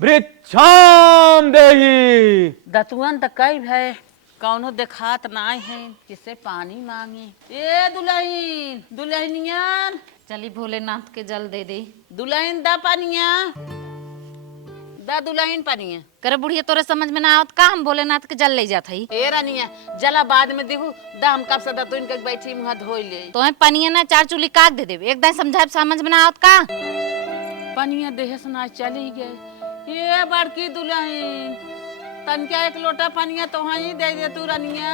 वृक्षाम देहि। दतुअन त कई है कौनो देखात नाय है किसे पानी मांगे। ए दुल्हन दुल्हनियन चली भोलेनाथ के जल दे दे। दुल्हन दा पानिया दा दुल्हन पानिया। करे बुढ़िया तोरे समझ में ना आवत का हम भोलेनाथ के जल ले जात हई। ए रानिया जला बाद में देहू दा हम कब से दतुन के बैठी मुंह धोई ले। तोहे पनिया ना चार चुली काट दे देब एकदम समझाए समझ में ना आवत का। पनिया देह से ना चली गए। ये बड़की दुल्हन तनका एक लोटा पनिया तो ही दे दे तू रानिया।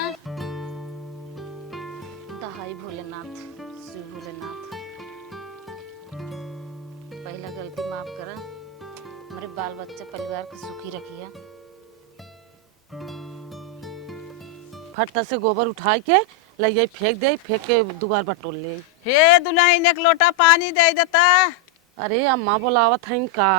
दहाई भोलेनाथ शिव भोलेनाथ पहला गलती माफ करा हमारे बाल बच्चा परिवार के सुखी रखिया। फट से गोबर उठा के ले फेंक दे फेंक के दोबारा बटोल ले। हे दुल्हन एक लोटा पानी दे देता। अरे अम्मा बोलावत है का।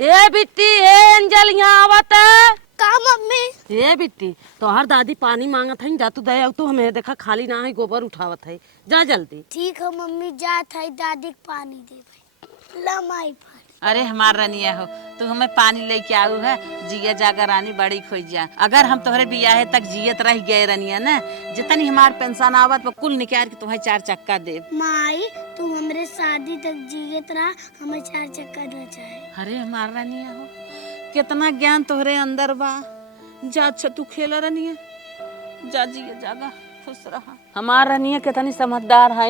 ए बिट्टी ए अंजल यहाँ आवत है का मम्मी। ए बिट्टी तोहर दादी पानी मांगत है जा तू दे तू हमें देखा खाली ना है गोबर उठावत है जा जल्दी। ठीक है मम्मी जात है दादी के पानी दे लमाई पानी। अरे हमार रानिया हो तू हमें पानी लेके आऊ है जिया जाकर रानी बड़ी खोज जा। अगर हम तोहरे बियाहे तक जियत रह गए रानिया ना जितनी हमार पेंशन आवत कुल निकाल के तुम्हें 4 चक्का दे। माई तू हमरे शादी तक जियत रहा हमें 4 चक्का दे चाहे। अरे हमार रानिया हो कितना ज्ञान तोहरे अंदर बा। जा अच्छा तू खेला रानिया जा जिया जागा खुश रहा। हमार रानिया कितनी समझदार है।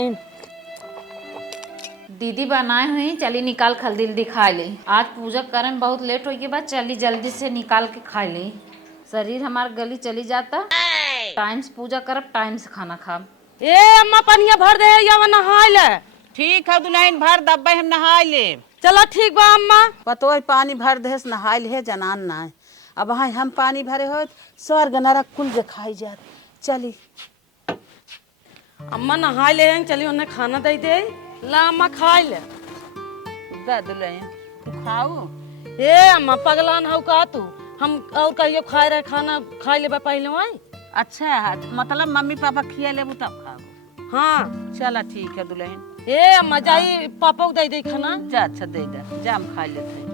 दीदी बनाए हुई चली निकाल खल्दी दिखा ले। आज पूजा करन बहुत लेट हो के बाद चली जल्दी से निकाल के खा ले। शरीर हमार गली चली जाता टाइम से पूजा करब टाइम से खाना खाब। ए अम्मा पनिया भर दे या नहाय ले। ठीक है दुल्हन भर दब्बे हम नहाय ले। चलो ठीक बा अम्मा। पतो पानी भर दे नहाय ले जनान ना अब हाँ हम पानी भरे हो स्वर्ग नरक कुल दिखाई जात। चली अम्मा नहाय ले चली उन्हें खाना दे दे ला अम्मा खाई ले। दा दुल्हन तू खाऊ। ए अम्मा पगलान हो का तू हम और कहियो खाए रहे खाना खाई ले पहले वही। अच्छा मतलब मम्मी पापा खिया लेबू तब खाऊ। हाँ चला ठीक है दुल्हन। ए अम्मा जाई पापा को दे दे खाना जा अच्छा दे दे जा हम खा लेते हैं।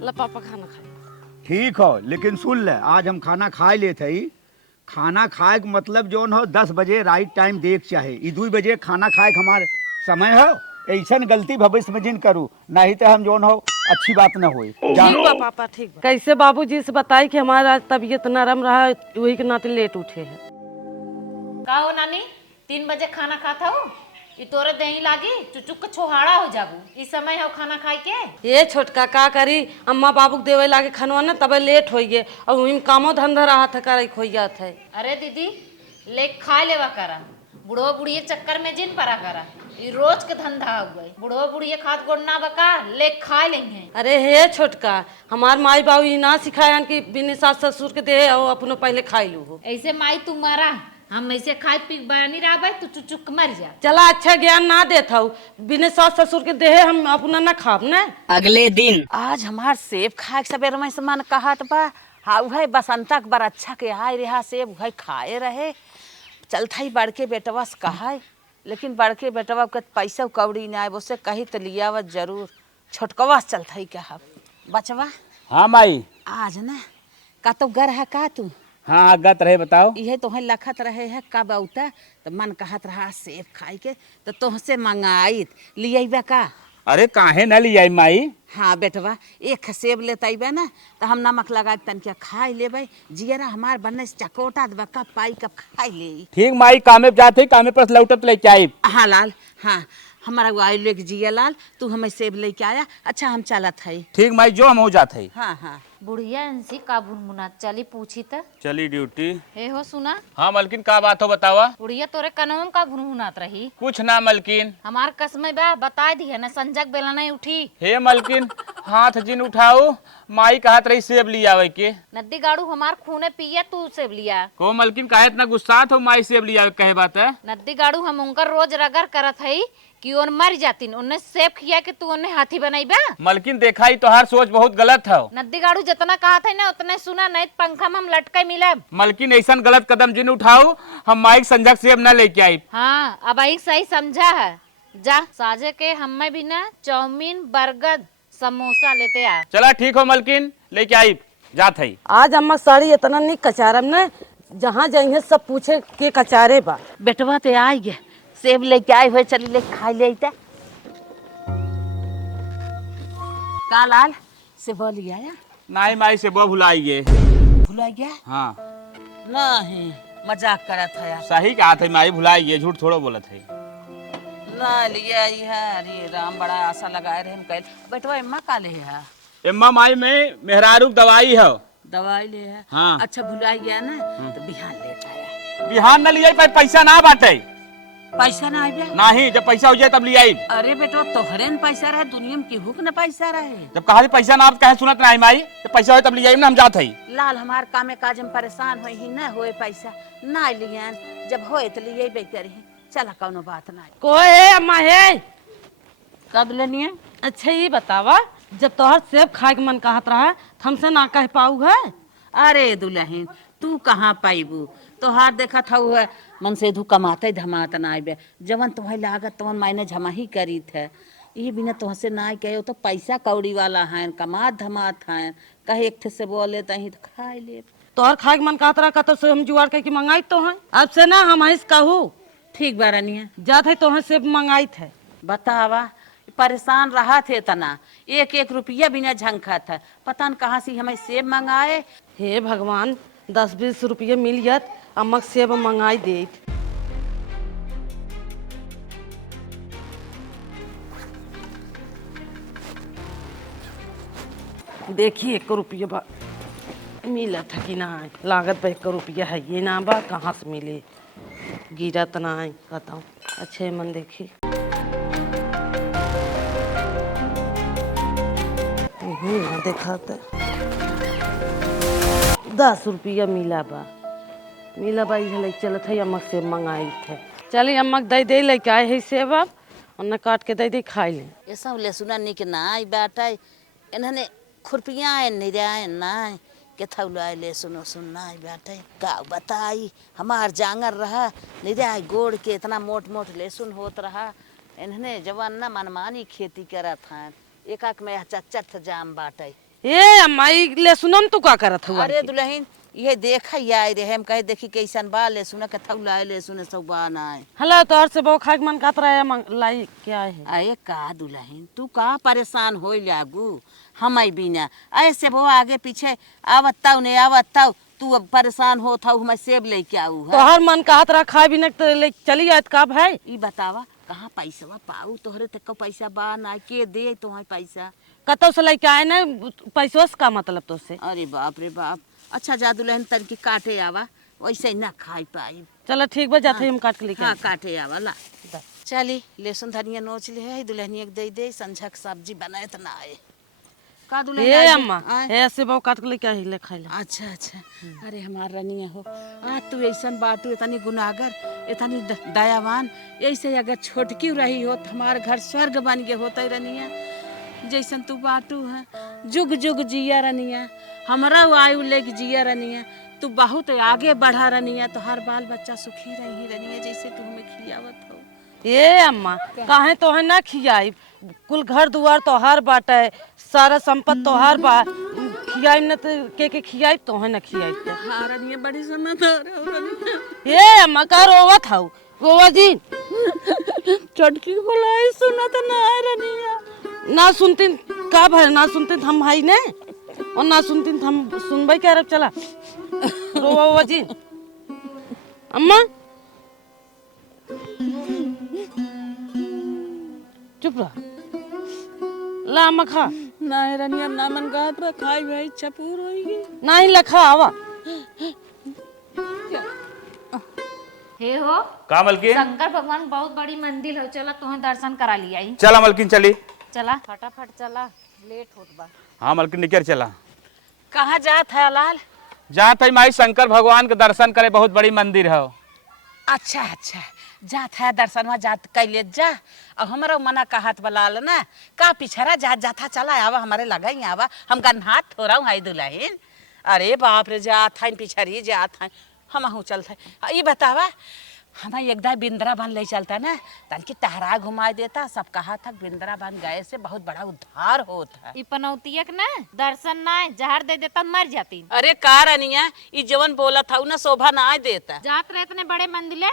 ला पापा खाना खाए। ठीक हो लेकिन सुन ले आज हम खाना खाए लेते ही। खाना खाए के मतलब जोन हो 10 बजे राइट टाइम देख चाहे 2 बजे खाना खाए के हमारे समय हो। ऐसा गलती भविष्य में जिन करूँ नहीं तो हम जोन हो अच्छी बात न हो। ठीक बा पापा ठीक बा। कैसे बाबूजी से बताई कि हमारा तबीयत नरम रहा वही के नाते लेट उठे है। का हो नानी 3 बजे खाना खाता हो ये तोरे दही लागी चुचुक के छोहाड़ा हो जाबू। इस समय हो खाना खाए के। ये छोटका का करी अम्मा बाबू के देवे लागे खनवा न तब लेट हो गए और वही कामो धंधा रहा था करे खोई जात है। अरे दीदी ले खा लेवा करा बुढ़ो बुढ़िए चक्कर में जिन परा करा ये रोज के धंधा हो गए। बुढ़ो बुढ़िए खाद गोड़ना बका ले खा लेंगे। अरे हे छोटका हमार माई बाबू ये ना सिखायन कि बिना सास ससुर के दे और अपनो पहले खाई लू हो। ऐसे माई तू मारा हम ऐसे खाए पी बनी रहा तू चुचुक मर जा। चला अच्छा ज्ञान ना देता हूँ बिना सास ससुर के देहे हम अपना न खाब न। अगले दिन आज हमार सेब खाए के सबेर में मन कहत बा हाउ है बसंता के बड़ा अच्छा के आए रहा सेब है खाए रहे चलता ही बड़के बेटवा से कहा लेकिन बड़के बेटवा के पैसा कौड़ी ना आए से कही तो लिया जरूर छोटकवा से चलता ही कहा बचवा। हाँ माई आज ना का तो गर है का तू। हाँ गत रहे बताओ। यह तो लखत रहे है कब औता तो मन कहत रहा सेब खाई के तो तुहसे मंगाई लिया का। अरे काहे न लिया माई। हाँ बेटवा एक सेब लेते बे ना तो हम नमक लगा के तनिक खाई लेबे जियरा हमार बनने से चकोटा देबे कब पाई कब खाई ले। ठीक माई कामे जाते कामे पर लौटत लेके आई। हाँ लाल हाँ हमारा आई लेके जिया लाल तू हमें सेब लेके आया। अच्छा हम चलत है। ठीक माई जो हम हो जाते है। हाँ हाँ बुढ़िया इनसी का भुनमुना चली पूछी त चली ड्यूटी। हे हो सुना। हाँ मलकिन का बात हो बतावा। बुढ़िया तोरे कनम का भुनमुनात रही। कुछ ना मलकिन हमार कसम बा बता दी है ना संजक बेला नहीं उठी। हे मलकिन हाथ जिन उठाओ माई कहत रही सेब लिया आवे के। नद्दी गाड़ू हमार खूने पिया तू सेब लिया को मलकिन काहे इतना गुस्सा हो माई सेब लिया कहे बात है। नद्दी गाड़ू हम उनकर रोज रगर करत है कि ओन मर जातीन उन्हें सेब खिया के तू उन्हें हाथी बनाईबा। मलकिन देखा ही तोहार सोच बहुत गलत है। नद्दी गाड़ू जितना कहा था ना उतने सुना नहीं पंखा में हम लटके मिले। मलकिन ऐसा गलत कदम जिन उठाओ हम माइक संजक सेब न लेके आई। हाँ अब आई सही समझा है जा साझे के हमें भी ना चाउमीन बर्गर समोसा लेते आ। चला ठीक हो मलकिन, लेके आई जात है। आज अम्मा साड़ी इतना नहीं कचारम न, जहाँ जाइए सब पूछे के कचारे बा। बेटवा ते आई गे, सेब लेके आए हुए, चली ले खाई ले। का लाल सेब लिया आया? नहीं माई से वो भुलाई गे। भुला गया? हाँ नहीं, मजाक करा था यार। सही कहा था माई, भुलाई गे, झूठ थोड़ा बोला था। ना लिया है, अरे राम बड़ा आशा लगाए रहे हम कल। बेटवा एम्मा का ले है? एम्मा माई में मेहरारू दवाई है। दवाई ले है? हाँ। अच्छा भुला गया ना, तो बिहान लेता है। बिहान न लिया, पैसा ना बाटे। पैसा ना आया? नहीं, जब पैसा हो जाए तब ले आई। अरे बेटवा तोहरे न पैसा रहे, दुनिया में केहू के न पैसा रहे। जब कहा पैसा ना कहे सुनत नहीं माई, जब पैसा हो तब ले आई ना, हम जात है। लाल हमार कामे काज में परेशान हो ही ना होए, पैसा ना लियन, जब होए तो लिए बेकर ही। चला कौनो बात ना। कोई है अम्मा है? कब लेनी है? अच्छा ये बतावा, जब तोहर सेब खाए के मन कहत रहा हमसे ना कह पाऊ है? अरे दुल्हन तू कहाँ पाइबू, तोहार देखा था हुआ मन से धू कमाते धमात ना आइबे, जवन तुम्हें लागत तवन मायने जमा ही करी थे। ये बिना तुहसे ना कहे तो पैसा कौड़ी वाला है, कमात धमात है, कहे एक थे से बोले तही तो खाए ले। तोहर खाए के मन कहत रहा कत से हम जुआर कह के मंगाई तो है, अब से ना हम ऐस कहू। ठीक बारनिया जात है तोहर सेब मंगाई थे। बतावा, परेशान रहा थे तना, एक एक रुपया बिना झंखा था, पता न कहाँ से हमें सेब मंगाए। हे भगवान, 10-20 रुपये मिल जात, अम्मा सेब मंगाई दे। देखिए 1 रुपया मिला था कि ना, लागत बा 1 रुपया है ये ना बा, कहाँ से मिले, गिरा तो ना कहता हूँ। अच्छे मन देखी ना देखा तो 10 रुपया मिला बा ये चलत है, अम्मा सेब मंगाई थे। चलिए अम्मा दे लेके आए है सेब, अब उन्हें काट के दे खाई ले। ये सब ले सुना निक ना आई बाटा, इन्होंने खुरपियाँ निराय ना के थौलाए ले सुनो सुनना आई बाटा का बताई, हमार जांगर रहा निराय गोड़ के इतना मोट मोट लेसुन होत रहा। इन्होंने जवान ना मनमानी खेती करा था, एक में चट जाम बाटे। ए अम्मा ले सुनम तू का करत हुआ? अरे दुल्हन ये देखा आए रहे, हम कहे देखी कैसन बा ले सुना के थौलाए ले सुने सब बा ना आए। हला तोहर से बहु खाए के मन कहत रहा लाई क्या है? आए का दुल्हन तू का परेशान हो लागू, हम आई बिना ऐसे वो आगे पीछे आवताऊ नहीं आवताऊ, तू अब परेशान हो था, हमें सेब लेके आऊ है। तोहर मन कहत रहा खाए भी न तो ले चली जात का भाई। ई बतावा कहाँ पैसा पाऊ, तोहरे तक पैसा बा ना, के दे तुम्हें पैसा? कतौ से लेके आए ना, पैसों से का मतलब तो से? अरे बाप रे बाप। अच्छा जा दुल्हन तनकी काटे आवा, वैसे ही ना खाई पाई। चलो ठीक बा, जाते हम काट के लेके। हाँ काटे आवा ला। चली लहसुन धनिया नोच ले है, दुल्हनिया के दे संझा के सब्जी बनाए तो ना आए का दुल्हन? ए अम्मा ऐसे बहु काट के लेके आई ले खाई ले। अच्छा अच्छा, अरे हमार रनिया हो, तू ऐसन बाटू, इतनी गुनागर, इतनी दयावान, ऐसे अगर छोटकी रही हो तो हमार घर स्वर्ग बन गए होते रनिया, जैसन तू बाटू है। जुग जुग जिया रनिया, हमारा आयु लेके जिया रनिया, तू बहुत आगे बढ़ा रनिया, तो हर बाल बच्चा सुखी रही रनिया, जैसे तू हमें खियावत हो। ए अम्मा काहे तोहे ना खियाई, कुल घर दुआर तोहार बाटे, सारा संपत्ति तोहार बा, खियाई न तो के खियाई, तोहे ना खियाई तो। हाँ रनिया बड़ी समझदार हो रनिया। ए अम्मा का रोवत हऊ गोवा जी? चटकी बोलाई सुना तो ना रनिया। ना सुनती का भर, ना सुनती हम भाई ने, और ना सुनती हम सुनबई के अरब। चला रोवा जी अम्मा, चुप रहा ला अम्मा खा। नहीं रनिया ना मन गात रहा, खाई भाई इच्छा पूर होगी। नहीं लखा आवा। हे हो का मलकिन? शंकर भगवान बहुत बड़ी मंदिर है, चला तुम्हें दर्शन करा लिया। चला मलकिन चली। चला फटाफट चला, लेट होत बा। हाँ मलकिन निकल चला। कहाँ जात है लाल? जात है माई शंकर भगवान के दर्शन करे, बहुत बड़ी मंदिर है। अच्छा अच्छा, जात है दर्शन में जात कैले जा, और हमारा मना कहत बलाल ना का पिछड़ा जात जाता चला आवा, हमारे लगा ही आवा, हम गन्हात थोड़ा हूँ दुल्हन। अरे बाप रे जात है पिछड़ी जात है, हम चलते। ये बतावा हमें एकदम बिंद्रावन ले चलता ना, तनकी टहरा घुमा देता। सब कहा था बिंद्रावन गए से बहुत बड़ा उद्धार होता है। ई पनौतियक ना दर्शन ना जहर दे देता मर जाती। अरे का रनिया, ई जवन बोला था ना शोभा ना देता। जात रहे इतने बड़े मंदिर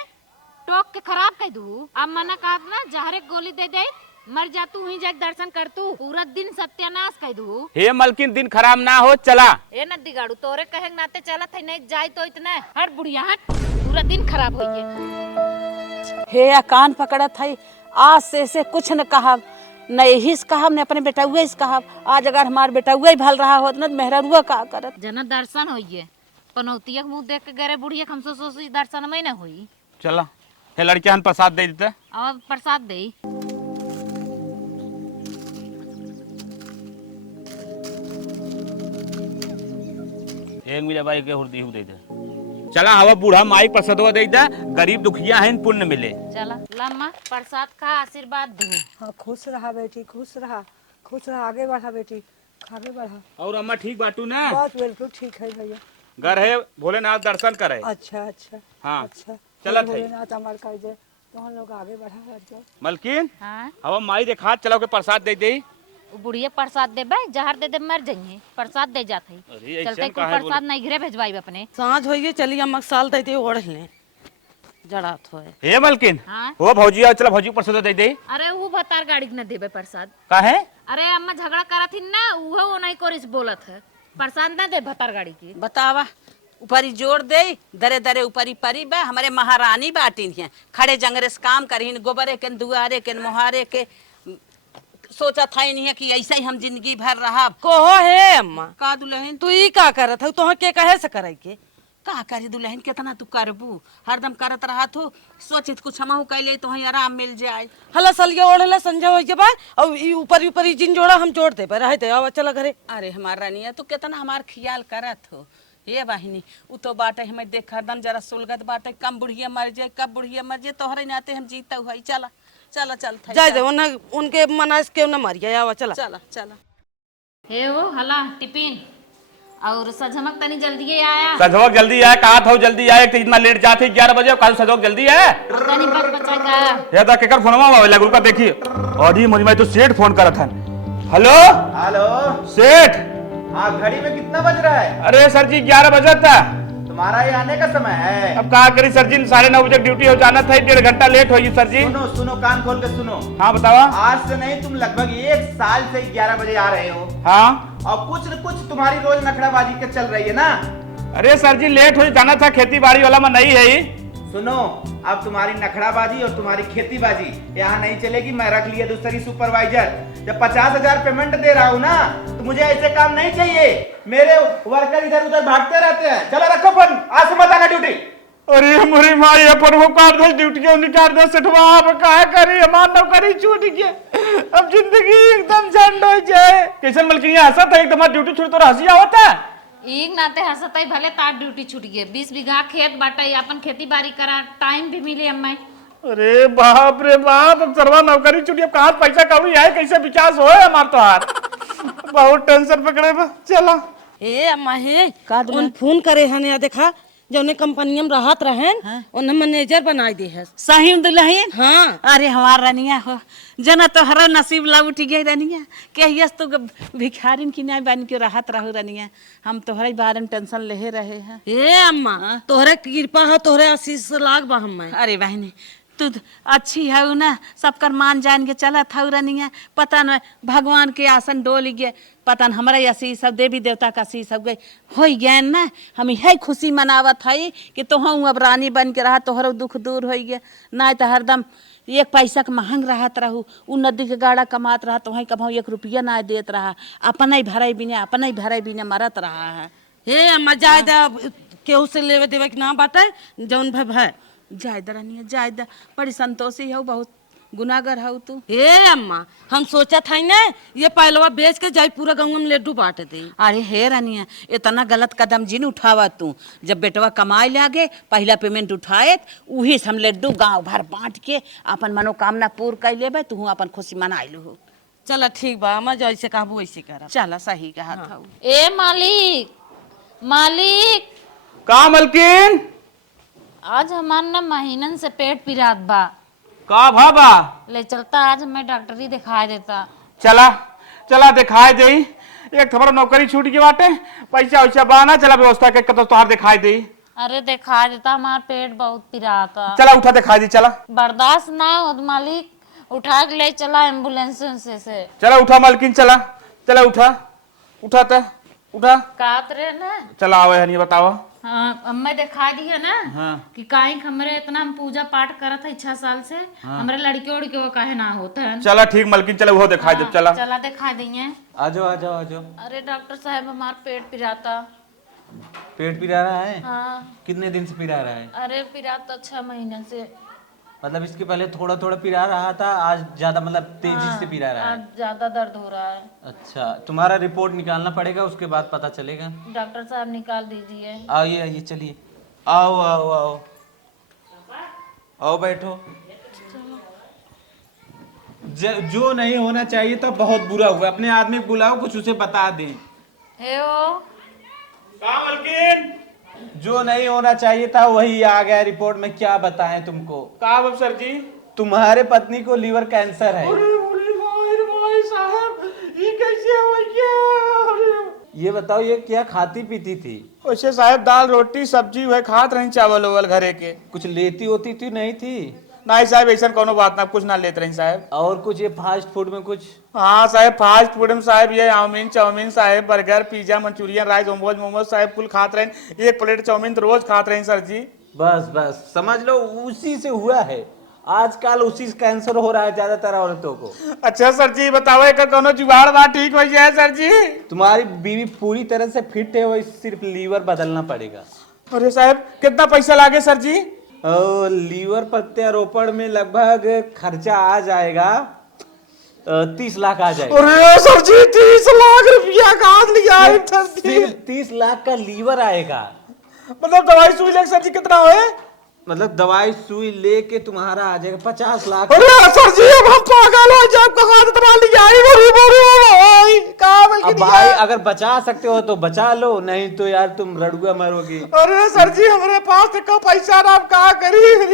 टोक के खराब कर दू। अब मना कहा ना जहर एक गोली दे दे मर जा तू, वहीं जाके दर्शन कर तू, पूरा दिन सत्यानाश कर दू। हे मलकिन दिन खराब ना हो, चला। ए न दिगाड़ू तोरे कहे नाते चला था नहीं जाए तो इतने हट बुढ़िया हट, पूरा दिन खराब हो गए। हे कान पकड़ा था, आज से कुछ न कहा, न यही से कहा, न अपने बेटा हुए से कहा। आज अगर हमारे बेटा हुआ ही भल रहा होता ना, मेहरा रुआ का करत। जना दर्शन होइए पनौतिया मुंह देख के गरे बुढ़िया हम सोची दर्शन में न होई। चला हे लड़के हम प्रसाद दे देते। अब प्रसाद दे। एक मिले भाई के हुर्दी दे दे। चला हवा बूढ़ा माई प्रसादवा दे दे, गरीब दुखिया है पुण्य मिले। चला लम्मा प्रसाद खा आशीर्वाद दू। हाँ खुश रहा बेटी, खुश रहा, खुश रहा, आगे बढ़ा बेटी, आगे बढ़ा। और अम्मा ठीक बाटू ना? बस बिल्कुल ठीक है भैया। घर है भोलेनाथ दर्शन करे। अच्छा अच्छा हाँ अच्छा, चलत है। भोलेनाथ हमार कर दे तो हम लोग आगे बढ़ा जाओ। मलकिन हाँ हवा माई देखा, चलो के प्रसाद दे दे। वो बुढ़िया प्रसाद दे बे, जहर दे दे मर जाइए, प्रसाद दे जाते अरे ऐसन चलते कोई काहे प्रसाद नहीं घरे भेजवाई अपने। सांझ होइए चलिए अम्मा साल देते ओढ़ ले जड़ा थोए। हे मलकिन हाँ? हो भौजी चलो भौजी प्रसाद दे दे। अरे वो भतार गाड़ी के न देबे प्रसाद। काहे? अरे अम्मा झगड़ा करा थी ना, वो नहीं कोरिस बोलत है प्रसाद ना दे भतार गाड़ी की। बतावा ऊपरी जोड़ दे, दरे दरे ऊपरी परी बा, हमारे महारानी बाटिन है, खड़े जंगरे से काम करीन, गोबरे के दुआरे के मुहारे के। सोचा था ही नहीं है कि ऐसा ही हम जिंदगी भर रहा। कहो हे अम्मा का दुल्हन तू ई का करत है, तो के कहे से करे के? का करी दुल्हन, कितना तू करबू, हरदम करत रहा तो सोचित कुछ हमहू कैले तो ही आराम मिल जाए। हला सलिया ओढ़ला संजय हो के बाद और ई ऊपर ऊपर ई जिन जोड़ा हम जोड़ दे पर रहे अब चला घरे। अरे हमार रानिया तू कितना हमार ख्याल करत हो। ये बाहिनी उ तो बाटे हमें देख हरदम जरा सुलगत बाटे, कम बुढ़िया मर जाए कब बुढ़िया मर जाए, तोहरे नाते हम जीता हुआ। चला चला चल जाए दे उनके मनाइस क्यों न मरिया आवा चला। चला चला। हे वो हला टिफिन और सजमक तनी जल्दी आया। सजोक जल्दी आए, कहा था जल्दी आए, तो इतना लेट जाते 11 बजे, कहा सजोक जल्दी है। तनी बच बचाएगा। ये तो केकर फोनवा आवेला गुल का देखिए। और ही मुझे तो सेठ फोन करा था। हेलो हेलो सेठ। हाँ, घड़ी में कितना बज रहा है? अरे सर जी 11 बजा था। तुम्हारा ये आने का समय है। अब कहा करी सर जी, 9:30 बजे ड्यूटी हो जाना था, 1.5 घंटा लेट होगी सर जी। सुनो सुनो, कान खोल के सुनो। हाँ बतावा। आज से नहीं, तुम लगभग 1 साल से 11 बजे आ रहे हो। हाँ और कुछ न कुछ तुम्हारी रोज नखराबाजी के चल रही है ना। अरे सर जी लेट हो जाना था, खेती बाड़ी वाला में नहीं है ही। सुनो, अब तुम्हारी नखराबाजी और तुम्हारी खेतीबाजी यहाँ नहीं चलेगी। मैं रख लिया दूसरी सुपरवाइजर। जब 50,000 पेमेंट दे रहा हूँ ना, तो मुझे ऐसे काम नहीं चाहिए। मेरे वर्कर इधर उधर भागते रहते हैं। चलो रखो फोन, आज से मत आना ड्यूटी। अरे मुरी माई अपन वो कार दस ड्यूटी के निकाल दस सेठवा, अब काहे करी, हमार नौकरी छूट गया, अब जिंदगी एकदम झंड हो जाए। कैसन मलकिया हंसत है, एकदम ड्यूटी छूट तो हंसी आवत है। एक नाते हंसताई भले तार ड्यूटी छूट गए, 20 बीघा खेत बाटे, अपन खेती बाड़ी करा, टाइम भी मिले अम्मा। अरे बाप रे बाप, अब सरवा नौकरी छूटी, अब कहाँ पैसा कौड़ी है, कैसे विकास हो हमार तो हार। बहुत टेंशन पकड़े बा। चला ए अम्मा हे उन फोन करे हने देखा जौने कंपनियम रहत रहन उन्हें मैनेजर बनाई दे है। सही दुल्हन। हाँ अरे हमार रनिया हो, जना तोहरा नसीब ला उठ गई रनिया, कहियस तो भिखारिन की नहीं बन के रहत रहू रनिया। हम तोहरे बारे में टेंशन ले रहे हैं। ए अम्मा तोहरे कृपा हो, तोहरे आशीष लाग बा हम। अरे बहनी तू अच्छी है ना, सबकर मान जान के चला था रनिया। पता न भगवान के आसन डोल गए, पता न हमारा आशीष सब देवी देवता का आशीष सब गए हो गए ना। हम यही खुशी मनावत है कि तुहू अब रानी बन के रहा, तोहरो दुख दूर हो गया। ना तो हरदम 1 पैसा के महंग रहत रहू, उ नदी के गाड़ा कमात रहा, तो वहीं कमाऊ 1 रुपया ना देत रहा, अपना ही भराई बिना मरत रहा है। हे अम्मा जाय दे, केहू से लेवे देवे के ना बाटे, जौन भाई जायदा रनिया जायदा, बड़ी संतोषी हो, बहुत गुनागर हो तू। हे अम्मा हम सोचा था ना ये पहलवा बेच के जाई पूरा गाँव में लड्डू बांट दे। अरे हे रनिया, इतना गलत कदम जिन उठावा तू। जब बेटवा कमाए लागे, पहला पेमेंट उठाए, उही से हम लड्डू गांव भर बांट के अपन मनोकामना पूर्ण कर लेबे, तू अपन खुशी मना लो। चला ठीक बा अम्मा, जैसे कहबू वैसे कर। चला सही कहा था। ए मालिक, मालिक का मलकिन? आज हमार ना महीनन से पेट पिरात बा, का भाबा ले चलता आज हमें डॉक्टरी दिखाई देता। चला चला दिखाई दे, एक हमारा नौकरी छूट गई बाटे, पैसा वैसा बाना, चला व्यवस्था के तो तोहार दिखाई दे। अरे दिखाई देता, हमार पेट बहुत पिराता। चला उठा दिखाई दे, चला बर्दाश्त ना हो मालिक, उठा के ले चला एम्बुलेंस से। चला उठा मालकिन, चला चला उठा उठा त उठा, कात रे ना। चला आवे हनी बताओ। हाँ अम्मा दिखा दी है ना। हाँ। कि काहे हमरे इतना हम पूजा पाठ करत है 6 साल से। हाँ। हमरे लड़के उड़के वो काहे ना होता है। चला ठीक मालकिन, चला वो दिखाई दे, चला चला दिखा देंगे। आ जाओ आ जाओ आ जाओ। अरे डॉक्टर साहब हमार पेट पिराता। पेट पिरा रहा है? हाँ। कितने दिन से पिरा रहा है? अरे पिराता 6 महीने से। मतलब इसके पहले थोड़ा थोड़ा पिरा रहा था, आज ज्यादा मतलब तेजी से पिरा रहा है? आज ज्यादा दर्द हो रहा है। अच्छा, तुम्हारा रिपोर्ट निकालना पड़ेगा, उसके बाद पता चलेगा। डॉक्टर साहब निकाल दीजिए। आइए आइए, चलिए आओ आओ आओ आओ, बैठो। जो नहीं होना चाहिए तो बहुत बुरा हुआ, अपने आदमी को बुलाओ, कुछ उसे बता दें। हे ओ का मालकिन, जो नहीं होना चाहिए था वही आ गया रिपोर्ट में, क्या बताएं तुमको। का अफसर जी? तुम्हारे पत्नी को लीवर कैंसर है। भाई साहब, ये कैसे हो गया? ये बताओ, ये क्या खाती पीती थी? वैसे साहब दाल रोटी सब्जी वह खात रही, चावल ओवल घरे के। कुछ लेती होती थी? नहीं थी? नहीं साहब, ऐसा कोनो बात ना, कुछ ना लेते रही साहब। और कुछ ये फास्ट फूड में कुछ? हाँ साहब, फास्ट फूड में साहब ये चाउमीन साहब, burger pizza Manchurian rice momos साहब कुल खात रहे। 1 प्लेट चाउमीन तो रोज खात रहे सर जी। बस बस समझ लो, उसी से हुआ है। आजकल उसी से कैंसर हो रहा है ज्यादातर औरतों को। अच्छा सर जी बताओ, एक कोनो जुगाड़ बात ठीक हो जाए सर जी? तुम्हारी बीवी पूरी तरह से फिट है, वो सिर्फ लीवर बदलना पड़ेगा। अरे साहब कितना पैसा लागे सर जी? लीवर प्रत्यारोपण में लगभग खर्चा आ जाएगा 30 लाख आ जाएगा। अरे सर जी 30 लाख रुपया कहाँ लिया है सर जी? सिर्फ 30 लाख का लीवर आएगा। मतलब दवाई सुई लेके सर जी कितना होए? मतलब दवाई सुई लेके तुम्हारा आ जाएगा 50 लाख। अरे सर जी अब हम पागल हो जाए, कहाँ इतना लिया है? भाई कहाँ अब भाई अगर बचा सकते हो तो बचा लो, नहीं तो यार तुम रड़ुआ मरोगी। अरे सर जी हमारे पास तो पैसा ना, अब कहाँ करी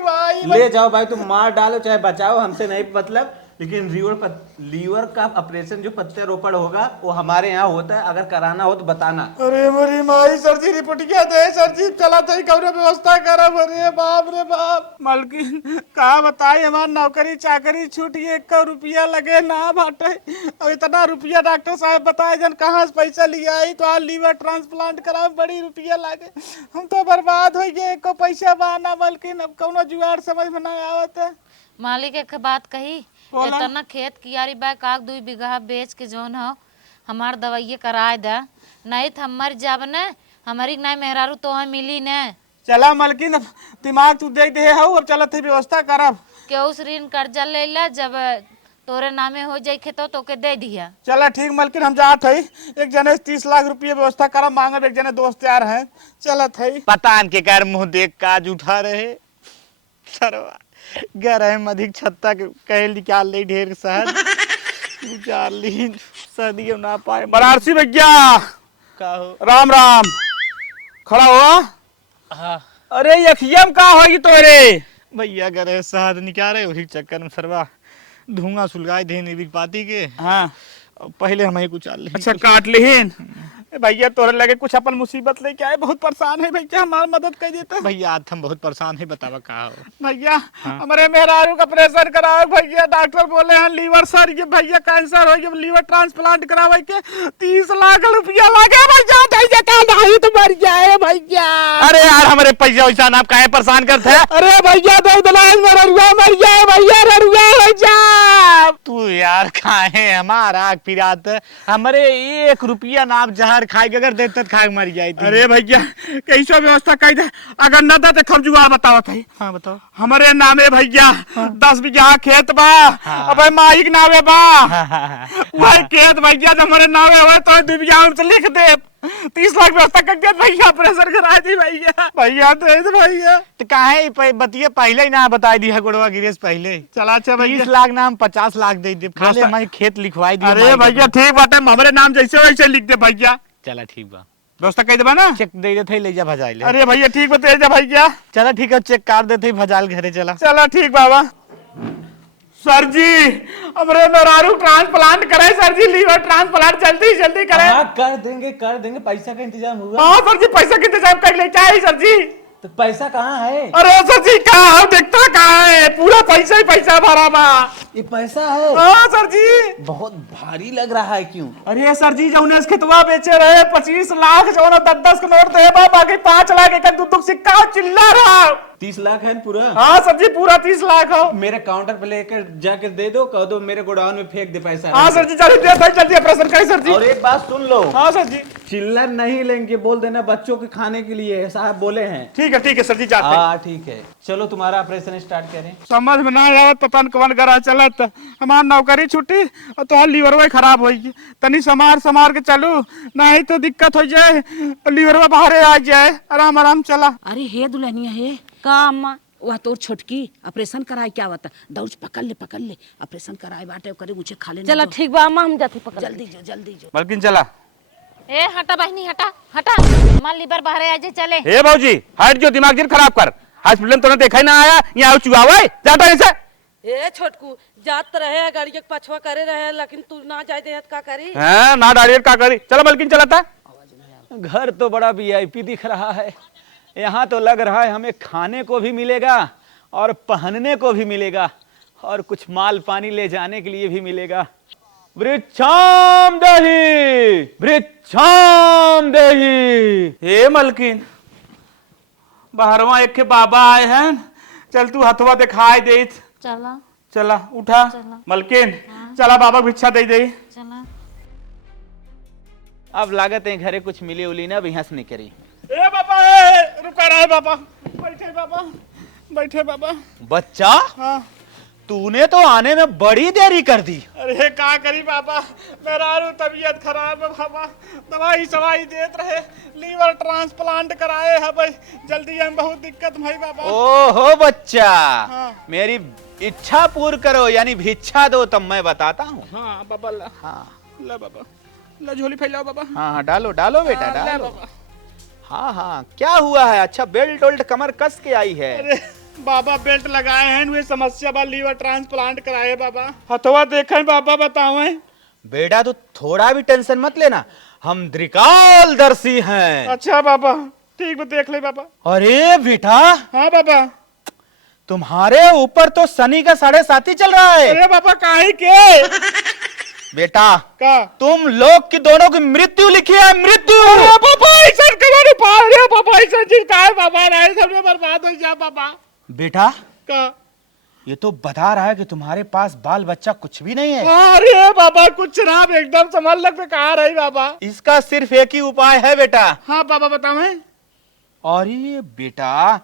भाई? ले जाओ भाई, तुम मार डालो चाहे बचाओ, हमसे नहीं मतलब। लेकिन लीवर का ऑपरेशन जो प्रत्यारोपण होगा वो हमारे यहाँ होता है, अगर कराना हो तो बताना। अरे मेरी माई सर जी रिपोर्ट क्या दे सर जी, चला था कौन व्यवस्था करब। अरे बाप रे बाप मालकिन, कहा बताई हमारी नौकरी चाकरी छूट गई, 1 रुपया लगे ना बाटे। और इतना रुपया डॉक्टर साहब बताए जन कहाँ से पैसा लिया आई, तो आज लीवर ट्रांसप्लांट करावे बड़ी रुपया लागे। हम तो बर्बाद हो गए, एको पैसा बहाना मालकिन, अब कौनो जुगाड़ समझ में नहीं आवत है। मालिक एक बात कही, इतना खेत कियारी बा, काग 2 बीघा बेच के जोन हो हमार दवाइये कराए दा, नहीं तो हम मर जाब न, हमारी नहीं मेहरारू तो हमें मिली न। चला मालकिन, दिमाग तू देख दे हो, अब चलत है व्यवस्था करब। केहू से ऋण कर्जा ले ला, जब तोरे नामे हो जाए खेतो तो के दे दिया। चला ठीक मालकिन, हम जात है, एक जने 30 लाख रुपया व्यवस्था करब, मांगब, एक जने दोस्त यार है, चलत है। पता के कार मुंह देख काज उठा रहे सरवा गर है अधिक छत्ता के कहे निकाल ले ढेर शहर चार ली सर्दी ना पाए। बनारसी भैया का हो? राम राम, खड़ा हुआ। हाँ अरे यखियम का होगी तोरे? भैया करे शहद निकाल रहे, वही चक्कर में सरवा धुआं सुलगाए थे निविक पाती के। हाँ पहले हम ही कुछ चाल। अच्छा काट लेहिन भैया, तोरे लगे कुछ अपन मुसीबत लेके आए, बहुत परेशान है भैया, हमारी मदद कर देता। भैया आज हम बहुत परेशान है, बतावा का हो? भैया हमारे मेहरारू का ऑपरेशन कराओ भैया, डॉक्टर बोले हैं लीवर सर ये भैया कैंसर हो गया, लीवर ट्रांसप्लांट करावे के 30 लाख रुपया लगे भैया, भैया का नहीं तो मर जाए भैया। अरे यार हमारे पैसा वैसा आप काहे परेशान करते हैं? अरे भैया दो दलाल में ररुआ मर जाए भैया, ररुआ हो जा। तू यार काहे हमारा पिरात, हमारे 1 रुपया ना आप जहर खाए अगर देते खाए मर जाए। अरे भैया कैसो व्यवस्था कर दे, अगर न दे तो हम जुगाड़ बताओ थे। हाँ बताओ। हमारे नामे भैया 10 बीघा खेत बा, अब माइक नावे बा, वही खेत भैया हमारे नावे हुए तो 2 बीघा हमसे लिख दे, 30 लाख व्यवस्था कर दे भैया, ऑपरेशन करा दी भैया। भैया दे भैया, तो काहे बतिया पहले ही ना बताई दी है गोड़वा गिरेश पहले। चला अच्छा भैया 30 लाख नाम 50 लाख दे दे, खाली हमारी खेत लिखवाई दी। अरे भैया ठीक बात है, हमारे नाम जैसे वैसे लिख दे भैया। चला ठीक बा। व्यवस्था कर देबा ना? चेक दे देते ले जा भजाई ले। अरे भैया ठीक बता जा भाई क्या? चला ठीक है, चेक कर देते भजाल घरे चला। चला ठीक बाबा। सर जी हमरे मेहरारू ट्रांसप्लांट करे सर जी, लीवर ट्रांसप्लांट जल्दी जल्दी करे। हाँ कर देंगे, पैसा का इंतजाम हुआ। हाँ सर जी पैसा का इंतजाम कर ले, क्या है सर जी? तो पैसा कहाँ है? अरे सर जी कहाँ है, देखता कहाँ है, पूरा पैसा ही पैसा भरा बा। ये पैसा है? हाँ सर जी। बहुत भारी लग रहा है, क्यों? अरे सर जी जो उन्हें खेतवा बेचे रहे 25 लाख, जो 10-10 के नोट दे बा, बाकी 5 लाख एक दुख सिक्का चिल्ला रहा। 30 लाख है पूरा? हाँ सर जी पूरा 30 लाख हो। मेरे काउंटर पे लेकर जाकर दे दो, कह दो मेरे गोडाउन में फेंक दे पैसा। हाँ सर जी जल्दी ऑपरेशन करें सर जी। और एक बात सुन लो। हाँ सर जी। चिल्लर नहीं लेंगे, बोल देना बच्चों के खाने के लिए साहब बोले हैं। ठीक है सर जी जाते हैं। हाँ ठीक है, चलो तुम्हारा ऑपरेशन स्टार्ट करें। समझ में ना आवत पता न कवन करा चलत, हमार नौकरी छुट्टी और तो लीवरवा खराब होई, तनी समार के चलू, नहीं तो दिक्कत हो जाए, लीवरवा बाहर आ जाए। आराम चला। अरे हे दुल्हनिया हे का अम्मा? वह तोर छोटकी ऑपरेशन कराए क्या बता, दौड़ पकड़ ले ऑपरेशन कराए बाटे करे मुझे खा ले। चला ठीक बा अम्मा, हम जाते पकड़। जल्दी जो। बल्कि चला। ए हटा बहनी हटा, मां लीवर बाहर आ जाए चले। हे भौजी हट जो, दिमाग जिन खराब कर, हॉस्पिटल में तूने देखा ही ना आया, यहाँ चुहावा जाता ऐसे। ए छोटकू जात रहे गाड़ी के पछवा करे रहे, लेकिन तू ना जाए दे का करी? हाँ ना डालियर का करी, चलो बल्कि चला था। घर तो बड़ा वीआईपी दिख रहा है, यहाँ तो लग रहा है हमें खाने को भी मिलेगा और पहनने को भी मिलेगा और कुछ माल पानी ले जाने के लिए भी मिलेगा। वृक्षाम देहि। हे मलकिन बाहरवा एक के बाबा आए हैं, चल तू हथवा दिखाई दे। चला उठा मलकिन, चला बाबा भिक्षा दे। अब लागत है घरे कुछ मिली उली ना, भी हंस नहीं करी। ए बाबा रुका रहा है बाबा, बैठे बाबा। बच्चा हाँ। तूने तो आने में बड़ी देरी कर दी। अरे क्या करी बाबा, मेरा तबीयत खराब है बाबा, दवाई देते रहे, लीवर ट्रांसप्लांट कराए है भाई, जल्दी हम बहुत दिक्कत भाई बाबा। ओहो बच्चा, हाँ। मेरी इच्छा पूर्ण करो यानी भिक्षा दो, तब मैं बताता हूँ। हाँ बाबा ला। हाँ ला बाबा, ला झोली फैलाओ बाबा। हाँ डालो बेटा हाँ, ला डालो। बाबा। हाँ क्या हुआ है? अच्छा बेल्ट वेल्ट कमर कस के आई है? अरे बाबा बेल्ट लगाए हैं, वे समस्या बा, लीवर ट्रांसप्लांट कराए बाबा, हथवा देखे बाबा बताओ। बेटा तो थोड़ा भी टेंशन मत लेना, हम त्रिकालदर्शी हैं। अच्छा बाबा ठीक है, देख ले बाबा। अरे बेटा। हाँ बाबा। तुम्हारे ऊपर तो शनि का 7.5 चल रहा है। अरे बाबा काहे के? बेटा का तुम लोग की दोनों की मृत्यु लिखी है, मृत्यु। अरे बाबा ऐसा करो पार रे बाबा, ऐसा चीज का है बाबा, नहीं सब में बर्बाद हो जा बाबा। बेटा का ये तो बता रहा है कि तुम्हारे पास बाल बच्चा कुछ भी नहीं है। अरे बाबा कुछ ना, एकदम संभाल लग पे कहा रही बाबा। इसका सिर्फ एक ही उपाय है बेटा। हाँ बाबा बताओ। अरे बेटा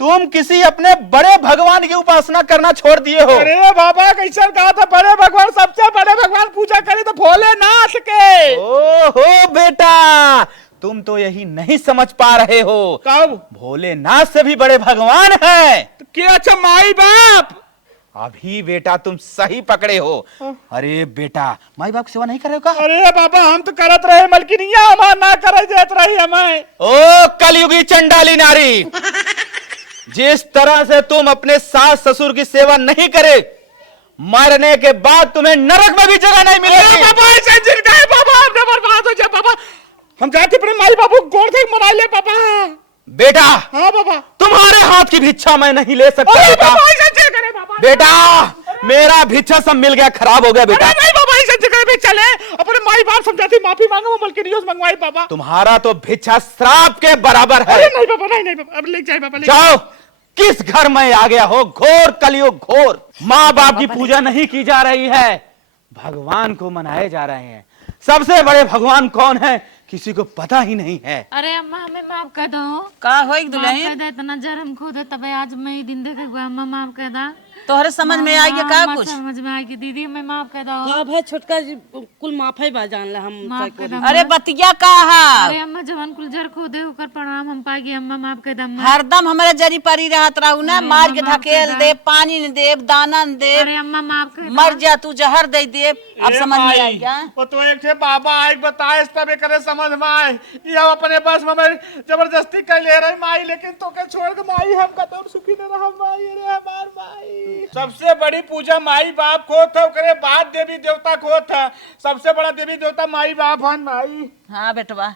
तुम किसी अपने बड़े भगवान की उपासना करना छोड़ दिए हो। अरे बाबा कैसे कहा था, बड़े भगवान, सबसे बड़े भगवान पूजा करे तो भोलेनाथ के। ओहो बेटा तुम तो यही नहीं समझ पा रहे हो, कब? भोलेनाथ से भी बड़े भगवान हैं। तो क्या? अच्छा माई बाप। अभी बेटा तुम सही पकड़े हो। अरे बेटा माई बाप की सेवा नहीं कर रहे हो का? अरे बाबा हम तो करत रहे, मलकिनिया हमार ना करे देत रही हमें। ओ कलयुगी चंडाली नारी, जिस तरह से तुम अपने सास ससुर की सेवा नहीं करे, मरने के बाद तुम्हें नरक में भी जगह नहीं मिलेगी। बाबा ऐसे जिनका है बाबा, हमने बर्बाद हो जाए बाबा, हम जाते अपने माई बाबू गोड़ से मरा ले बाबा। बेटा हाँ बाबा। तुम्हारे हाथ की भिक्षा मैं नहीं ले सकता बेटा। बेटा मेरा भिक्षा सब मिल गया, खराब हो गया बेटा। नहीं बाबा ऐसे जगह पे चले, अपने माई बाप समझाती माफी मांगो, मलकिनियों से मंगवाई बाबा। तुम्हारा तो भिक्षा श्राप के बराबर है। नहीं बाबा, नहीं बाबा, अब ले जाए बाबा। जाओ, किस घर में आ गया हो, घोर कलयुग घोर। माँ बाप की पूजा नहीं की जा रही है, भगवान को मनाए जा रहे हैं। सबसे बड़े भगवान कौन है किसी को पता ही नहीं है। अरे अम्मा हमें माफ कर दो। का हो माफ कर दे, इतना जरम खो दे, तबे आज मैं दिन देखे अम्मा माफ कर दा। तोहरे समझ में आई का कुछ? समझ में आएगी दीदी, मैं माफ कर दो। हाँ भाई छोटका जी कुल माफी बा जान ले हम माफ कर दो। अरे बतिया का है? अरे अम्मा जवन कुल जर खो दे ओकर प्रणाम हम पाएगी। अम्मा माफ कर दम। हरदम हमारे जरी परी रहत रहू ना, मार के धकेल दे, पानी न दे, दाना न दे, अरे अम्मा माफ कर। मर जा तू, जहर दे दे। अब समझ में आई क्या? वो तो एक थे बाबा आई बताए तबे करे समझ में आए। ये अपने पास में जबरदस्ती कर ले रही माई, लेकिन तो के छोड़ के माई हम कदम सुखी न रहा माई रे हमार माई। सबसे बड़ी पूजा माई बाप को था, ओकरे बाद देवी देवता को था। सबसे बड़ा देवी देवता माई बाप हन माई। हाँ बेटवा,